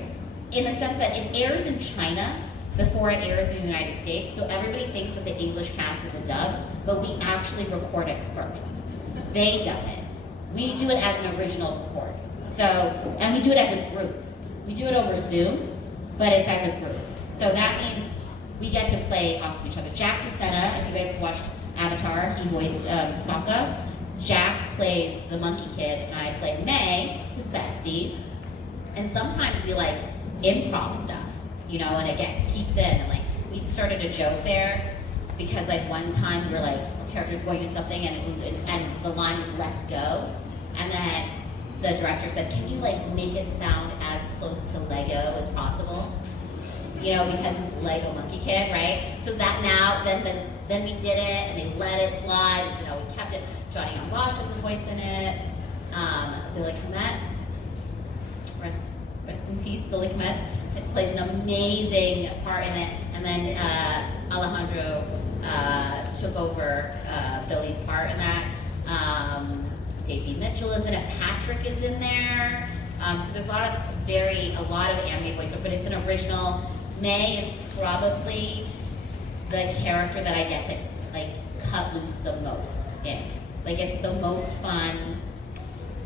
in the sense that it airs in China before it airs in the United States. So everybody thinks that the English cast is a dub, but we actually record it first. They dub it. We do it as an original record. So, and we do it as a group. We do it over Zoom, but it's as a group. So that means we get to play off of each other. Jack DeSena, if you guys have watched Avatar, he voiced Sokka. Jack plays the Monkey Kid, and I play May, his bestie. And sometimes we like improv stuff, you know, and it keeps in. And like we started a joke there because like one time we were like characters going to something and the line was "Let's go," and then the director said, "Can you like make it sound as close to Lego as possible?" You know, because it's Lego Monkey Kid, right? So that now, then we did it, and they let it slide, and so now we kept it. Johnny Young Bosch has a voice in it. Billy Kometz, rest in peace, Billy Kometz, plays an amazing part in it. And then Alejandro took over Billy's part in that. Davey Mitchell is in it. Patrick is in there. So there's a lot of anime voiceover, but it's an original. May is probably the character that I get to like cut loose the most in. Like it's the most fun.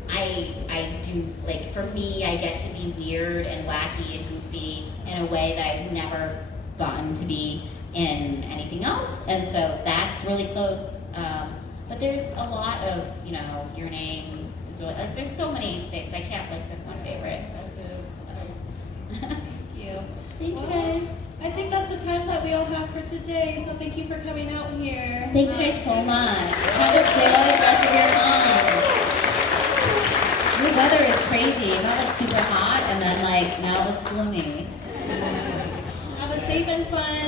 I do, like for me, I get to be weird and wacky and goofy in a way that I've never gotten to be in anything else. And so that's really close. But there's a lot of, you know, Your Name is really, like there's so many things. I can't like pick one favorite. Thank you. Thank you guys. I think that's the time that we all have for today, so thank you for coming out here. Thank you guys so much. Have a good rest of your time. Your weather is crazy. It got like super hot and then like now it looks gloomy. Have a safe and fun